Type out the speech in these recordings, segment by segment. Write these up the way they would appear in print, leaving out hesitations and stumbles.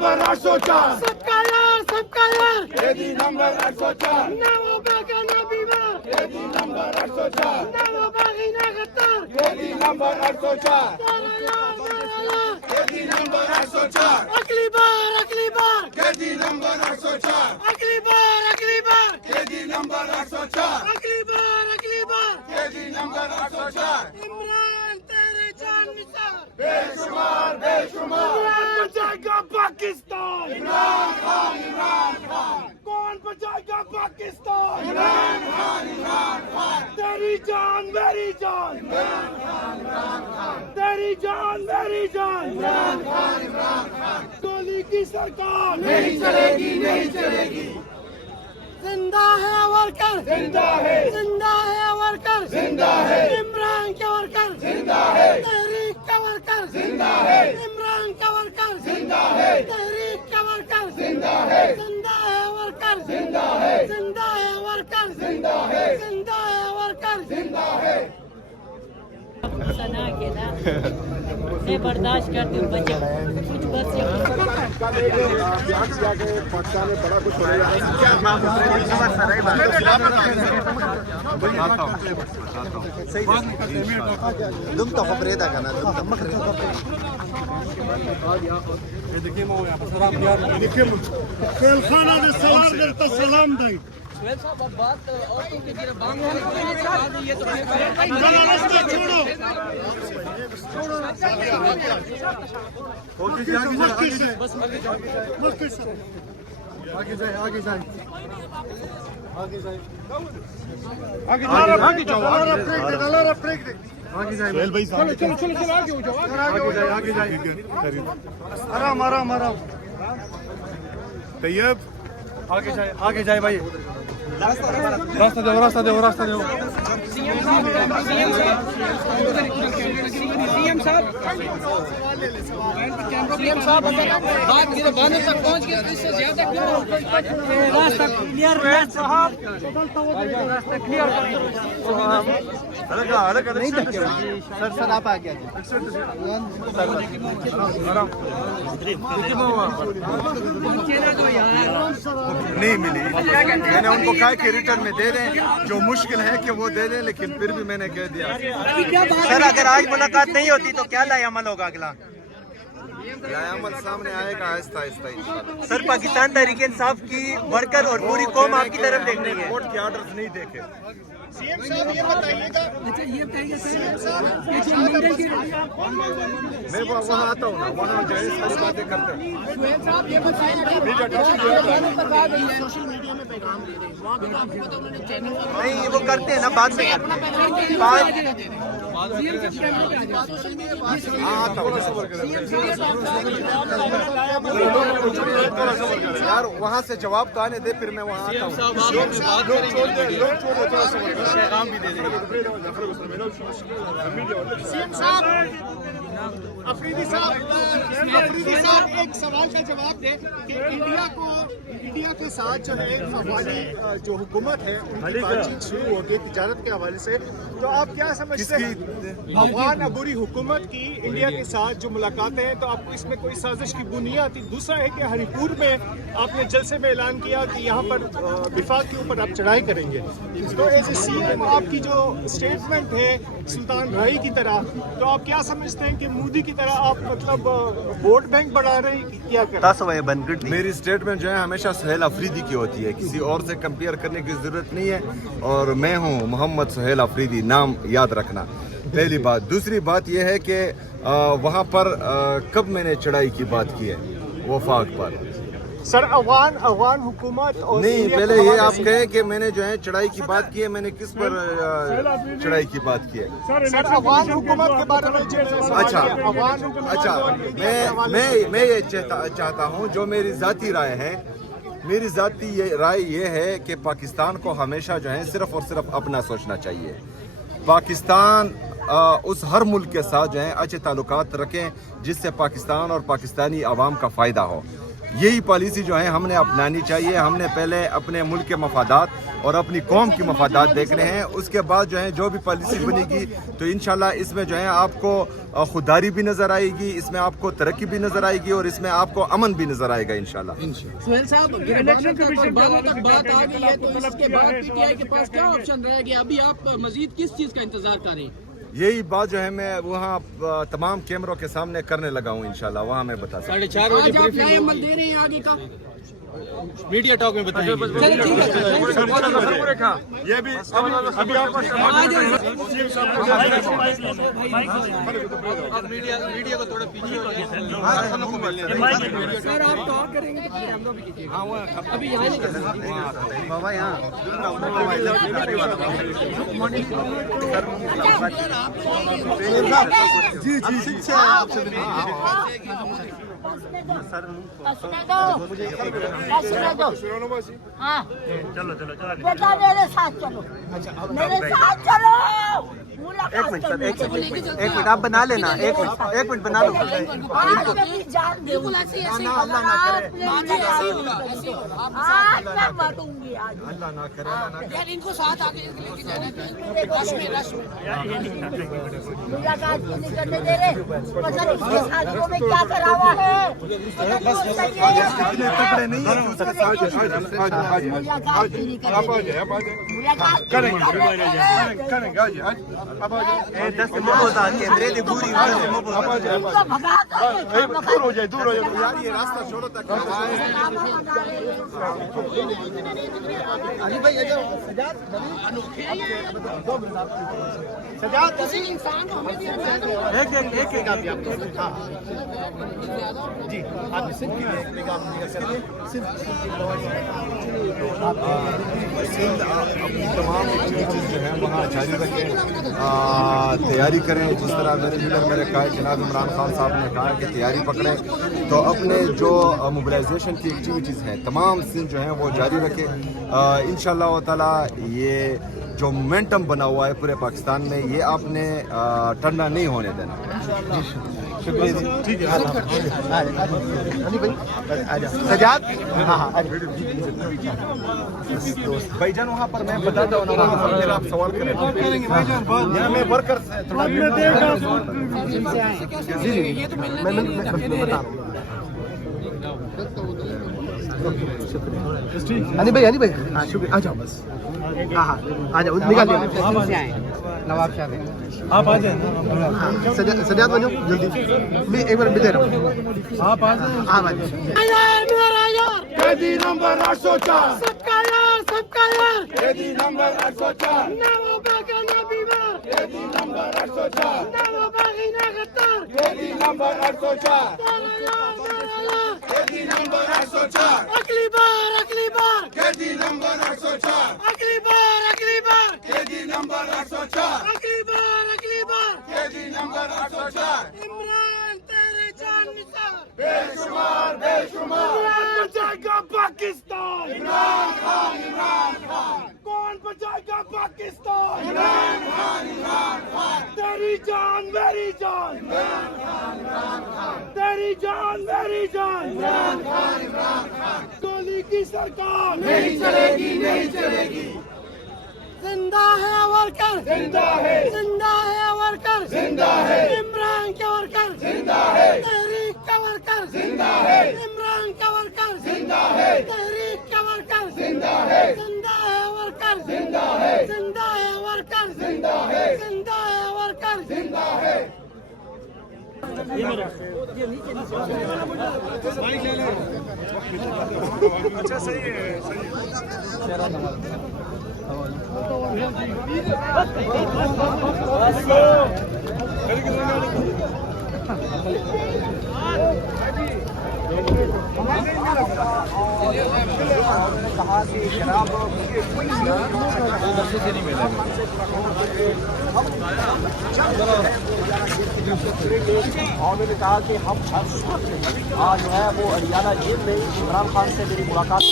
Number 804 सबका यार कैदी नंबर 804 ना वो बागा ना बीमार कैदी नंबर 804 ना वो बागी ना गद्दार कैदी नंबर 804 तेरा यार कैदी नंबर 804 अगली बार कैदी नंबर 804 अगली बार कैदी नंबर 804 अगली बार कैदी नंबर 804 इमरान तेरे जान निसार बेशुमार कौन बचाएगा पाकिस्तान इमरान खान कौन बचाएगा पाकिस्तान इमरान खान तेरी जान मेरी जान तेरी जान मेरी जान गोली की सरकार नहीं चलेगी जिंदा है वर्कर जिंदा है वर्कर जिंदा है इमरान के वर्कर जिंदा है तहरीक का वर्कर जिंदा है इमरान का वर्कर जिंदा है तहरीक का वर्कर जिंदा है जिंदा है वर्कर जिंदा है जिंदा है वर्कर जिंदा है जिंदा है वर्कर जिंदा है सना के ना मैं बर्दाश्त करती हूँ बच्चे कुछ बच्चे तुम तो खबरें था ना तुम तमक रहे हो खाना ने सलाम करता सलाम दे रास्ता छोड़ो आराम आराम आराम तैयब आगे जाए भाई रास्ता दो सीएम साहब बात की बांध तक पहुंच गए तो इससे ज्यादा क्यों रास्ता क्लियर साहब रास्ता क्लियर सर आप आ गया नहीं मिली। मैंने उनको कहा कि रिटर्न में दे दें, जो मुश्किल है कि वो दे दें, लेकिन फिर भी मैंने कह दिया। सर अगर आज मुलाकात नहीं होती तो क्या लाएअमल होगा अगला? अमल सामने आएगा आहिस्ता आहिस्ता। सर पाकिस्तान तहरीक इंसाफ की वर्कर और पूरी कौम आपकी तरफ देख रही है। कोर्ट के ऑर्डर्स नहीं देखे। सीएम साहब ये बताइएगा मैं वहाँ आता हूँ ना, वहाँ जो है सारी बातें करते हैं। सोशल मीडिया में पैगाम दे रहे हैं वहाँ पे आपको पता उन्होंने चैनल नहीं वो करते हैं ना बाद में यार वहाँ से जवाब तो आने दे, फिर मैं वहाँ आता सीएम साहब अफरीदी साहब एक सवाल का जवाब दें कि इंडिया के साथ जो है अफगानी जो हुकूमत है उनकी बातचीत शुरू होती है तिजारत के हवाले से, तो आप क्या समझते हैं अफगान अबूरी हुकूमत की इंडिया के साथ जो मुलाकातें हैं, तो आपको इसमें कोई साजिश की बू नहीं आती? दूसरा है कि हरिपुर में आपने जलसे में ऐलान किया कि यहाँ पर विफाक के ऊपर आप चढ़ाई करेंगे, तो एज ए सीएम आपकी जो स्टेटमेंट है सुल्तान राही की तरह, तो आप क्या समझते हैं कि मोदी की तरह आप मतलब वोट बैंक बढ़ा रहे हैं कि क्या कर रहे हैं? मेरी स्टेटमेंट जो है हमेशा सुहेल अफरीदी की होती है, किसी और से कंपेयर करने की जरूरत नहीं है। और मैं हूँ मोहम्मद सुहेल अफरीदी, नाम याद रखना, पहली बात। दूसरी बात यह है कि वहाँ पर कब मैंने चढ़ाई की बात की है वफाक पर? सर अफगान हुकूमत और नहीं, पहले ये आप कहें कि मैंने जो है चढ़ाई की बात की है, मैंने किस पर चढ़ाई की बात की है? सर अफगान हुकूमत के बारे में अच्छा, मैं ये चाहता हूँ, जो मेरी जाती राय है, मेरी जाती राय ये है कि पाकिस्तान को हमेशा जो है सिर्फ और सिर्फ अपना सोचना चाहिए। पाकिस्तान उस हर मुल्क के साथ जो है अच्छे ताल्लुकात रखें जिससे पाकिस्तान और पाकिस्तानी आवाम का फ़ायदा हो। यही पॉलिसी जो है हमने अपनानी चाहिए। हमने पहले अपने मुल्क के मफादात और अपनी कौम की मफादात देखने हैं, उसके बाद जो है जो भी पॉलिसी बनेगी तो इंशाल्लाह इसमें जो है आपको खुददारी भी नज़र आएगी, इसमें आपको तरक्की भी नज़र आएगी और इसमें आपको अमन भी नज़र आएगा इंशाल्लाह। सुहेल साहब, गिरबान तक और बालू तक बात आ गई है, तो इसके बाद पीटीआई के पास क्या ऑप्शन रह गया? अभी आप मजीद किस चीज़ का इंतजार करें? यही बात जो है मैं वहाँ तमाम कैमरों के सामने करने लगा हूँ इंशाल्लाह, वहाँ मैं बता सकता हूँ। 4:30 बजे आज आप नए अमल दे रहे हैं आगे का? मीडिया टॉक में बताएंगे। चलो ठीक है। ये भी अभी आपको मीडिया को थोड़ा पीछे हो जाए। सर आप टॉक करेंगे तो कैमरा भी कीजिए। अभी यहाँ नहीं बाबा यहाँ हाँ बेटा मेरे साथ चलो, मेरे साथ चलो। एक मिनट आप बना लेना, एक मिनट बना लो। आज मेरी जान दे, आज मैं मरूंगी आज। अल्लाह ना करे यार इनको साथ आगे लेके जाना मुलाकात क्यों नहीं करने दे रहे? पता नहीं इसके साथियों में क्या करा हुआ है। तगड़े नहीं है मुलाकात क्यों नहीं करेंगे? 10 मोहब्बत केंद्र दे पूरी दूर हो जाए यार, ये रास्ता छोड़ो तक। अली भाई सजाद इंसान को हमें दिया एक आप जी आप सिंध की निगाह अपनी तमाम एक्टिविटीज जो है वहाँ जारी रखें, तैयारी करें। जिस तरह मेरे लीडर मेरे कहा जनाब इमरान खान साहब ने कहा कि तैयारी पकड़ें, तो अपने जो मोबिलाइजेशन की एक्टिविटीज़ हैं तमाम सिंध जो हैं वो जारी रखें। इंशाअल्लाह ताला ये जो मोमेंटम बना हुआ है पूरे पाकिस्तान में, ये आपने ठंडा नहीं होने देना। शुक्रिया, ठीक है। अली भाई सजाद, हाँ भाईजान वहाँ पर मैं बताता हूँ ना, वहाँ पर फिर आप सवाल करेंगे भाईजान। यहाँ मैं वर्कर अली भाई हाँ शुक्रिया, आ जाओ बस। हाँ आ जाओ, निकाल लिया नवाब शाह। आप आ जाए, सजाद बनो जल्दी, मैं एक बार दे रहा हूँ। आप आ जाए। हाँ भाई कैदी नंबर 804 सबका यार कैदी नंबर 804 कैदी नंबर 804 कैदी नंबर 804 कैदी नंबर 804 अगली बार कैदी नंबर 804 अगली बार कैदी नंबर 804 अगली बार कैदी नंबर 804 इमरान तेरे जान निसार बेशुमार बचाएगा पाकिस्तान। इमरान खान कौन बचाएगा पाकिस्तान? इमरान खान तेरी जान मेरी जान, इमरान खान तेरी जान मेरी जान, इमरान खान गोली की सरकार नहीं चलेगी। जिंदा है वर्कर, जिंदा है वर्कर, जिंदा है इमरान का वर्कर, जिंदा है तहरीक का वर्कर, जिंदा है इमरान का वर्कर, जिंदा है तहरीक का वर्कर, जिंदा है जिंदा है वर्कर, जिंदा है जिंदा है वर्कर, जिंदा है जिंदा है वर्कर, जिंदा है। अच्छा सही है। कहा कि जनाब नहीं मिला और मैंने कहा कि हम आज जो है वो हरियाणा जेल में इमरान खान से मेरी मुलाकात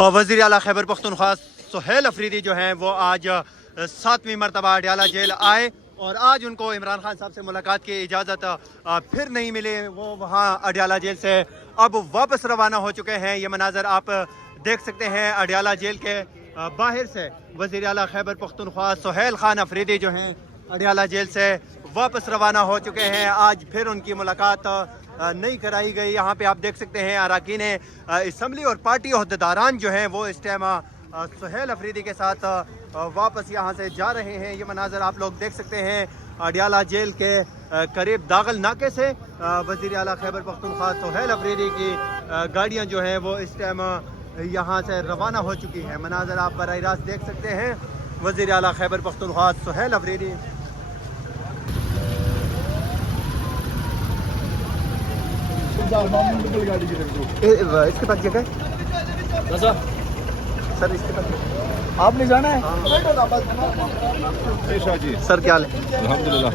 और वज़ीर आला खैबर पख्तूनख्वा सुहेल अफरीदी जो हैं वो आज 7वीं मरतबा अडयाला जेल आए और आज उनको इमरान खान साहब से मुलाकात की इजाज़त फिर नहीं मिली। वो वहाँ अडयाला जेल से अब वापस रवाना हो चुके हैं। ये मनाजर आप देख सकते हैं अडयाला जेल के बाहर से। वज़ीर आला खैबर पख्तूनख्वा सुहेल खान अफरीदी जो हैं अडयाला जेल से वापस रवाना हो चुके हैं। आज फिर उनकी मुलाकात नहीं कराई गई। यहाँ पे आप देख सकते हैं अरकान असम्बली और पार्टी अहदेदारान जो हैं वो इस टाइम सुहेल अफरीदी के साथ वापस यहाँ से जा रहे हैं। ये मनाजर आप लोग देख सकते हैं अडयाला जेल के करीब दागल नाके से वज़ीर आला खैबर पख्तूनख्वा सुहेल अफरीदी की गाड़ियाँ जो हैं वो इस टाइम यहाँ से रवाना हो चुकी हैं। मनाजर आप बराह रास्त देख सकते हैं वज़ीर आला खैबर पख्तूनख्वा सुहेल अफरीदी। इसके पास जगह सर, इसके पास आपने जाना है। सर क्या हाल है? अल्हम्दुलिल्लाह।